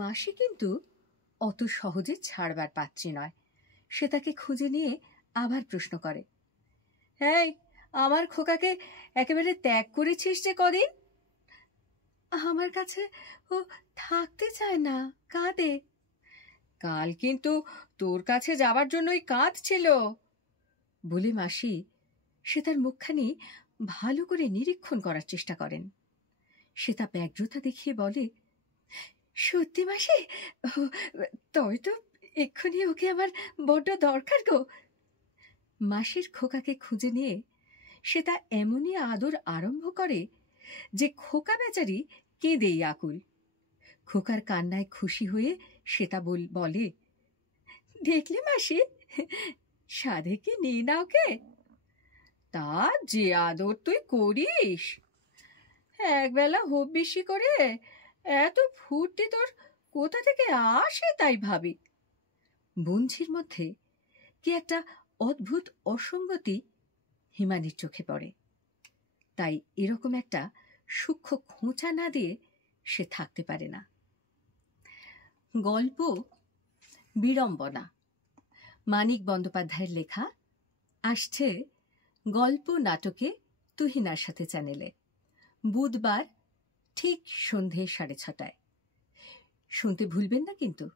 মাসি কিন্তু অত সহজে ছাড়বার পাত্রী নয়। সে তাকে খুঁজে নিয়ে আবার প্রশ্ন করে, এই, আমার খোকাকে একেবারে ত্যাগ করেছিস যে কদিন? আমার কাছে ও থাকতে চায় না, কাঁদে। কাল কিন্তু তোর কাছে যাবার জন্যই কাঁদছিল বলে মাসি সে তার মুখখানি ভালো করে নিরীক্ষণ করার চেষ্টা করেন। সে তা ব্যগ্রতা দেখিয়ে বলে, সত্যি মাসি, তবে তো এক্ষুনি ওকে আমার বড্ড দরকার গো। মাসির খোকাকে খুঁজে নিয়ে সে তা এমনই আদর আরম্ভ করে যে খোকা বেচারি কেঁদেই আকুল। খোকার কান্নায় খুশি হয়ে সে তা বলে, দেখলি মাসি, সাধে কি নিই না ওকে? তা যে আদর তুই করিস, একবেলা হব্বিসি করে এত ফুর্তি তোর কোথা থেকে আসে তাই ভাবি। বঞ্ঝির মধ্যে কি একটা অদ্ভুত অসঙ্গতি হিমানির চোখে পড়ে। তাই এরকম একটা সূক্ষ্ম খোঁচা না দিয়ে সে থাকতে পারে না। গল্প বিড়ম্বনা, মানিক বন্দ্যোপাধ্যায়ের লেখা, আসছে গল্প নাটকে তুহিনার সাথে চ্যানেলে বুধবার ঠিক সন্ধে 6:30টায়। শুনতে ভুলবেন না কিন্তু।